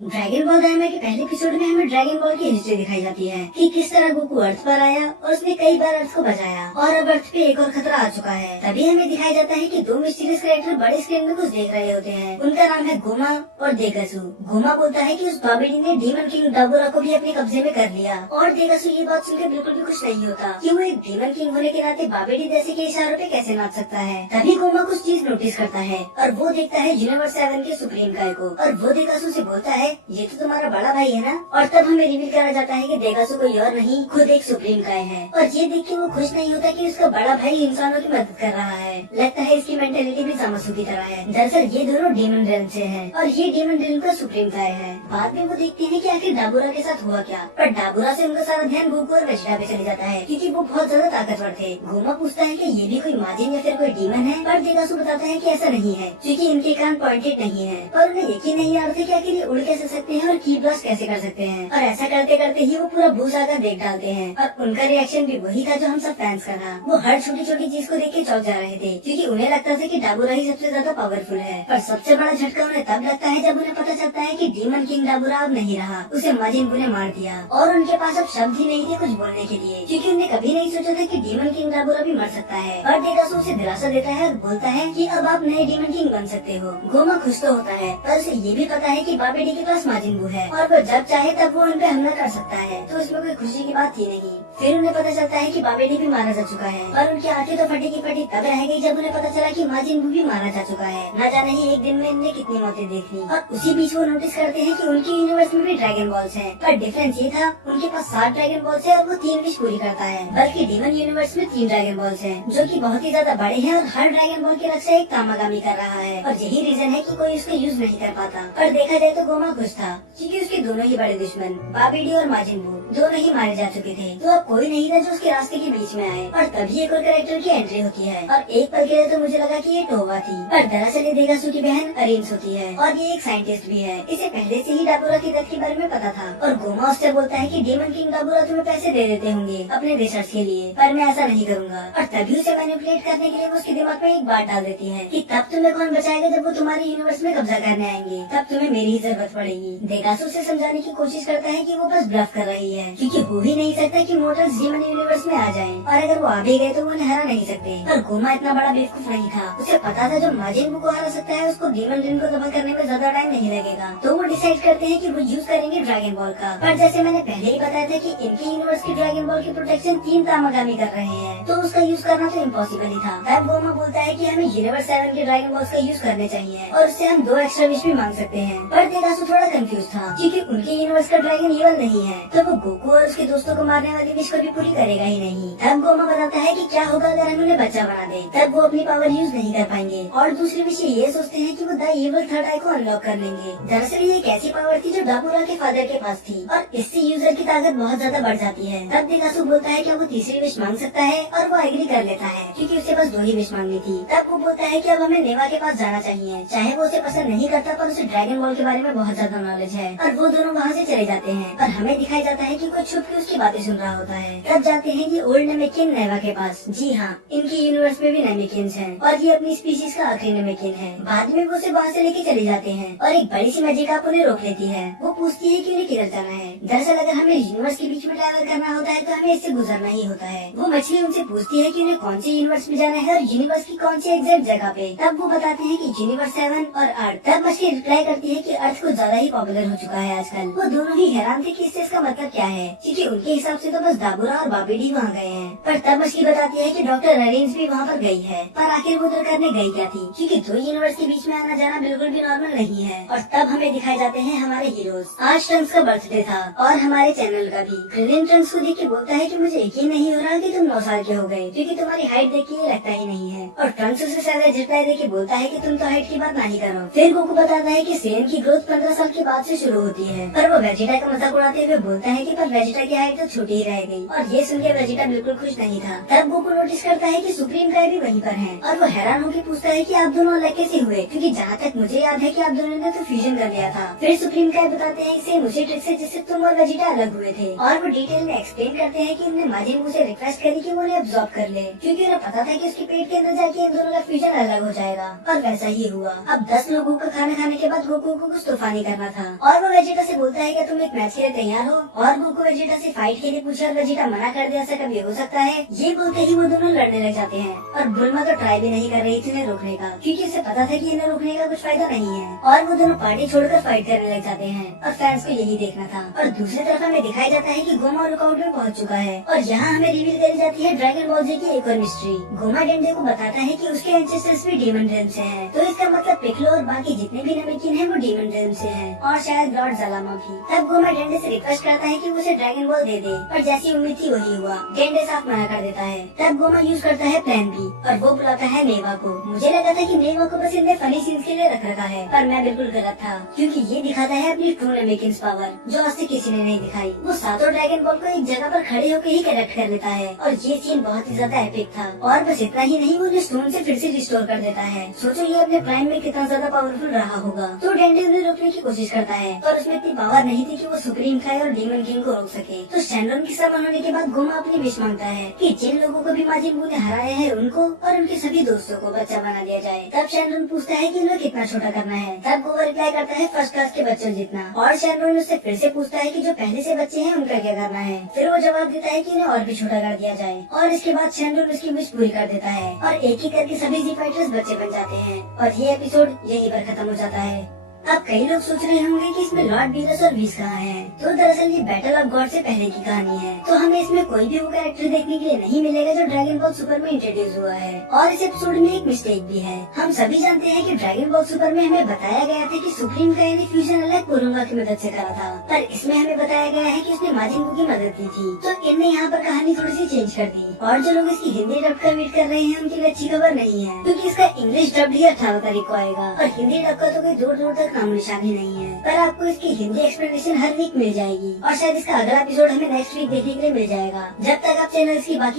Dragon ball दाइमा के पहले episode में हमें ड्रैगन बॉल की हिस्ट्री दिखाई जाती है कि किस तरह गोकू अर्थ पर आया और उसने कई बार अर्थ को बचाया और अब अर्थ पे एक और खतरा आ चुका है। तभी हमें दिखाया जाता है कि दो मिस्टीरियस कैरेक्टर बड़े स्क्रीन में कुछ देख रहे होते हैं। उनका नाम है गोमा और देगासू। गोमा बोलता है कि उस बाबेडी ने डीमन किंग डाबुरा को भी अपने कब्जे में कर लिया और देगासू ये बात सुनकर बिल्कुल भी खुश नहीं होता कि वो एक डीमन किंग होने के नाते बाबेडी जैसे के इशारों पे कैसे नाच सकता है। तभी गोमा कुछ चीज नोटिस करता है और वो देखता है यूनिवर्स 7 के सुप्रीम काय को और वो देगासू से बोलता है ये तो तुम्हारा बड़ा भाई है ना। और तब हमें रिवील करा जाता है कि देगासू कोई और नहीं खुद एक सुप्रीम काय है और ये देख के वो खुश नहीं होता कि उसका बड़ा भाई इंसानों की मदद कर रहा है। लगता है इसकी मेंटेलिटी भी जामासू की तरह है। दरअसल ये दोनों डीमन रेल्म से हैं और ये डीमन रेल्म का सुप्रीम काय है। बाद में वो देखते हैं कि आखिर डाबुरा के साथ हुआ क्या, पर डाबुरा से उनका सारा ध्यान गोकू और वेजिटा पे चले जाता है क्योंकि वो बहुत ज्यादा ताकतवर थे। गोमा पूछता है कि ये भी कोई माजिन या फिर कोई डीमन है, पर देगासू बताता है कि ऐसा नहीं है क्योंकि इनके कान पॉइंटेड नहीं है। पर उन्हें यकीन नहीं आ रहा था कि आखिर ये उड़ कैसे सकते हैं और की ब्लास्ट कैसे कर सकते हैं। और ऐसा करते करते ही वो पूरा भूसा का देख डालते हैं और उनका रिएक्शन भी वही था जो हम सब फैंस का था। वो हर छोटी छोटी चीज को देख के चौंक जा रहे थे क्योंकि उन्हें लगता था कि डाबुरा ही सबसे ज्यादा पावरफुल है। पर सबसे बड़ा झटका उन्हें तब लगता है जब उन्हें पता चलता है कि डीमन किंग डाबुरा अब नहीं रहा, उसे माजिन बू ने मार दिया और उनके पास अब शब्द ही नहीं थे कुछ बोलने के लिए क्योंकि उन्हें कभी नहीं सोचा था कि डीमन किंग डाबुरा भी मर सकता है। और देगासू उसे दिलासा देता है और बोलता है कि अब आप नए डीमन किंग बन सकते हो। गोमा खुश तो होता है पर उसे ये भी पता है कि बाबेडी के पास माजिन बू है और वो जब चाहे तब वो उन पे हमला कर सकता है, तो इसमें कोई खुशी की बात थी नहीं। फिर उन्हें पता चलता है कि बाबेडी भी मारा जा चुका है और उनकी आंखें तो फटी की फटी तब रह गई जब उन्हें पता चला कि माजिन बू भी मारा जा चुका है। न जाने ही एक दिन में इनने कितनी मौतें देख ली। और उसी बीच वो नोटिस करते हैं कि उनकी यूनिवर्स में भी ड्रैगन बॉल्स हैं, पर डिफरेंस ये था उनके पास 7 ड्रैगन बॉल्स है और वो 3 विश पूरी करता है, बल्कि डीमन यूनिवर्स में 3 ड्रैगन बॉल्स हैं जो कि बहुत ही ज्यादा बड़े हैं और हर ड्रैगन बॉल की रक्षा एक तामागामी कर रहा है और यही रीजन है कि कोई उसका यूज नहीं कर पाता। पर देखा जाए तो गोमा खुश था क्योंकि उसके दोनों ही बड़े दुश्मन बाबेडी और माजिन बू दोनों ही मारे जा चुके थे, तो अब कोई नहीं था जो उसके रास्ते के बीच में आए। और तभी एक और कैरेक्टर की एंट्री होती है और एक पल के लिए तो मुझे लगा कि ये टोवा थी, पर दरअसल ये देगासू की बहन अरिन्स होती है और ये एक साइंटिस्ट भी है। इसे पहले से ही डाबुरा की डेथ के बारे में पता था और गोमा उससे बोलता है कि डीमन किंग डाबुरा तुम्हें पैसे दे देते होंगे अपने रिसर्च के लिए, पर मैं ऐसा नहीं करूंगा। और तभी उसे मैनिपुलेट करने के लिए वो उसके दिमाग में एक बात डाल देती है कि तब तुम्हें कौन बचाएगा जब वो तुम्हारे यूनिवर्स में कब्जा करने आएंगे, तब तुम्हें मेरी ही जरूरत पड़ेगी। देगासू से समझाने की कोशिश करता है कि वो बस ब्लफ कर रही है क्योंकि हो ही नहीं सकता कि मोटर्स डीमन यूनिवर्स में आ जाएं और अगर वो आ भी गए तो वो उन्हें हरा नहीं सकते। पर गोमा इतना बड़ा बेवकूफ नहीं था, उसे पता था जो माजिन बू को हरा सकता है उसको डीमन रिन को दबा करने में ज्यादा टाइम नहीं लगेगा, तो वो डिसाइड करते हैं कि वो यूज करेंगे ड्रैगन बॉल का। पर जैसे मैंने पहले ही बताया था कि इनके यूनिवर्स की ड्रैगन बॉल की प्रोटेक्शन 3 तामागामी कर रहे हैं, तो उसका यूज करना तो इम्पॉसिबल ही था। तब गोमा बोलता है कि हमें यूनिवर्स 7 के ड्रैगन बॉल्स का यूज करने चाहिए और उससे हम 2 एक्स्ट्रा विश भी मांग सकते हैं। पर देगासू थोड़ा कंफ्यूज था क्योंकि उनके यूनिवर्स का ड्रैगन इवल नहीं है, तो वो गोकू और उसके दोस्तों को मारने वाली विश को भी पूरी करेगा ही नहीं। तब गोमा बताता है कि क्या होगा अगर हम उन्हें बच्चा बना दे, तब वो अपनी पावर यूज नहीं कर पाएंगे। और दूसरी विश ये सोचते हैं कि वो द इवल थर्ड आई को अनलॉक कर लेंगे। दरअसल ये एक ऐसी पावर थी जो डाबुरा के फादर के पास थी और इससे यूजर की ताकत बहुत ज्यादा बढ़ जाती है। तब देगासू बोलता है कि वो तीसरी विश मांग सकता है और वो एग्री कर लेता है क्योंकि उसे बस 2 ही विश मांगनी थी। तब वो बोलता है कि अब हमें नेवा के पास जाना चाहिए, चाहे वो उसे पसंद नहीं करता पर उसे ड्रैगन बॉल के बारे में बहुत ज्यादा नॉलेज है। और वो दोनों वहाँ से चले जाते हैं और हमें दिखाई जाता है कि कोई छुप के उसकी बातें सुन रहा होता है। तब जाते हैं ये ओल्ड नेमेकिन नेवा के पास। जी हाँ, इनकी यूनिवर्स में भी नेमेकिन्स हैं और ये अपनी स्पीशीज का आखिरी नेमेकिन है। बाद में वो उसे वहाँ से लेके चले जाते हैं और एक बड़ी सी मैजिक उन्हें रोक लेती है। वो पूछती है कि उन्हें किधर जाना है। दरअसल अगर हमें यूनिवर्स के बीच में ट्रैवल करना होता है तो हमें इससे गुजरना ही होता है। वो मछली उनसे पूछती है कि उन्हें कौन से यूनिवर्स में जाना है और यूनिवर्स की कौन सी एग्जैक्ट जगह पे। तब वो बताते हैं कि यूनिवर्स 7 और अर्थ। तब मछली रिप्लाई करती है कि अर्थ कुछ ज्यादा ही पॉपुलर हो चुका है आजकल। वो दोनों ही हैरान थे कि इसका मतलब क्या है क्योंकि उनके हिसाब से तो बस डाबुरा और बाबेडी वहाँ गए हैं। पर तब मछली बताती है कि डॉक्टर अरेंज भी वहाँ पर गई है, पर आखिर वो उधर करने गई क्या थी क्योंकि 2 यूनिवर्स के बीच में आना जाना बिल्कुल भी नॉर्मल नहीं है। और तब हमें दिखाई जाते हैं हमारे हीरोज। आज ट्रंक्स का बर्थडे था और हमारे चैनल का भी। क्रेडिन ट्रंक्स को देख के बोलता है कि मुझे यकीन नहीं हो रहा कि तुम 9 साल के हो गए क्योंकि तुम्हारी हाइट देख के ये लगता ही नहीं है। और ट्रंक्स उसे सारा रिप्लाई देके बोलता है कि तुम तो हाइट की बात नहीं करो। फिर गोकू बताता है कि सेन की ग्रोथ 15 साल के बाद से शुरू होती है, पर वो वेजिटा का मजाक उड़ाते हुए बोलता है कि पर वेजिटा की हाइट तो छोटी ही रह गई। और ये सुन के वेजिटा बिल्कुल खुश नहीं था। तब गोकू नोटिस करता है कि सुप्रीम काय भी वहीं पर है और वो हैरान होकर पूछता है कि आप दोनों अलग कैसे हुए, क्योंकि जहाँ तक मुझे याद है कि आप दोनों ने तो फ्यूजन कर लिया था। फिर सुप्रीम काय बताते हैं इसे मुझे ट्रिक से जिससे तुम और वेजिटा अलग हुए थे और वो डिटेल में एक्सप्लेन करते हैं कि उन्होंने माजिन बू से रिक्वेस्ट करी कि वो उन्हें अब्सॉर्ब कर ले क्योंकि उन्हें पता था कि उसके पेट के अंदर जाके इन दोनों का फ्यूजन अलग हो जाएगा। और वैसा ही हुआ। अब 10 लोगों का खाना खाने के बाद गोकू को कुछ तूफानी करना था। और वो वेजिटा से बोलता है कि तुम एक मैच के लिए तैयार हो, और गोकू वेजिटा से फाइट के लिए पूछा और वेजिटा मना कर दे, ऐसा कभी हो सकता है? ये बोलते ही वो दोनों लड़ने लग जाते हैं और बुल्मा तो ट्राई भी नहीं कर रही थी इन्हें रोकने का, क्योंकि उसे पता था कि इन्हें रोकने का कुछ फायदा नहीं है। और वो दोनों पार्टी छोड़कर फाइट करने लग जाते हैं और फैंस को यही देखना था। और दूसरी तरफ हमें दिखाया जाता है कि गोमा लुकआउट में पहुंच चुका है और यहाँ हमें रिवील करी जाती है ड्रैगन बॉल जी की एक और मिस्ट्री। गोमा डेंडे को बताता है कि उसके एंसेस्टर्स भी डीमन रेल्म से हैं, तो इसका मतलब पिक्लो और बाकी जितने भी नमेकिन हैं वो डीमन रेल्म से हैं, और शायद लॉर्ड ज़लामा भी। तब गोमा डेंडे से रिक्वेस्ट करता है कि वो उसे ड्रैगन बॉल दे दे, पर जैसी उम्मीद थी वही हुआ, डेंडे साफ मना कर देता है। तब गोमा यूज करता है प्लान बी और वो बुलाता है नेवा को। मुझे लगा था कि नेवा को बस इनने फनी सीन्स के लिए रख रखा है, पर मैं बिल्कुल गलत था, क्योंकि ये दिखाता है अपनी ट्रू नमेकिन पावर, जो आज तक किसी ने नहीं दिखाई। वो सातों ड्रैगन बॉल को एक जगह पर खड़े होकर ही कलेक्ट कर लेता है और ये सीन बहुत ही ज्यादा एपिक था। और बस इतना ही नहीं, वो जो स्टोन से फिर से रिस्टोर कर देता है। सोचो ये अपने प्राइम में कितना ज्यादा पावरफुल रहा होगा। तो डेंडे उन्हें रोकने की कोशिश करता है, पर उसमें इतनी पावर नहीं थी कि वो सुप्रीम खाए और डीमन किंग को रोक सके। तो शैनरॉन की सभा होने के बाद गोमा अपनी विश मांगता है कि जिन लोगों को भी माजिन बू ने हराया है उनको और उनके सभी दोस्तों को बच्चा बना दिया जाए। तब शैनरॉन पूछता है कि उन्हें कितना छोटा करना है। तब गोमा रिप्लाई करता है फर्स्ट क्लास के बच्चों जितना। और शैनरॉन उससे फिर से पूछता है कि जो पहले से बच्चे हैं उनका क्या करना है। फिर वो जवाब देता है कि उन्हें और भी छोटा कर दिया जाए। और इसके बाद शैनरॉन उसकी विश पूरी कर देता है और एक एक करके सभी जी फाइटर्स बच्चे बन जाते हैं और ये एपिसोड यहीं पर खत्म हो जाता है। अब कई लोग सोच रहे होंगे कि इसमें लॉर्ड बीरस और वीस कहाँ हैं। तो दरअसल ये बैटल ऑफ गॉड से पहले की कहानी है, तो हमें इसमें कोई भी वो कैरेक्टर देखने के लिए नहीं मिलेगा जो ड्रैगन बॉल सुपर में इंट्रोड्यूस हुआ है। और इस एपिसोड में एक मिस्टेक भी है। हम सभी जानते हैं कि ड्रैगन बॉल सुपर में हमें बताया गया था कि सुप्रीम का यानी फ्यूजन अलग कुरुंगा की मदद से करा था, पर इसमें हमें बताया गया है कि उसने माजिन बू की मदद की थी। तो इनने यहाँ पर कहानी थोड़ी सी चेंज कर दी। और जो लोग इसकी हिंदी डब का वेट कर रहे हैं उनके लिए अच्छी खबर नहीं है, क्योंकि इसका इंग्लिश डब ही 18 तारीख को आएगा और हिंदी डब का तो कोई दूर दूर तक नामो निशान ही नहीं है। पर आपको इसकी हिंदी एक्सप्लेनेशन हर वीक मिल जाएगी और शायद इसका अगला एपिसोड हमें नेक्स्ट वीक देखने के लिए मिल जाएगा। जब तक आप चैनल की बाकी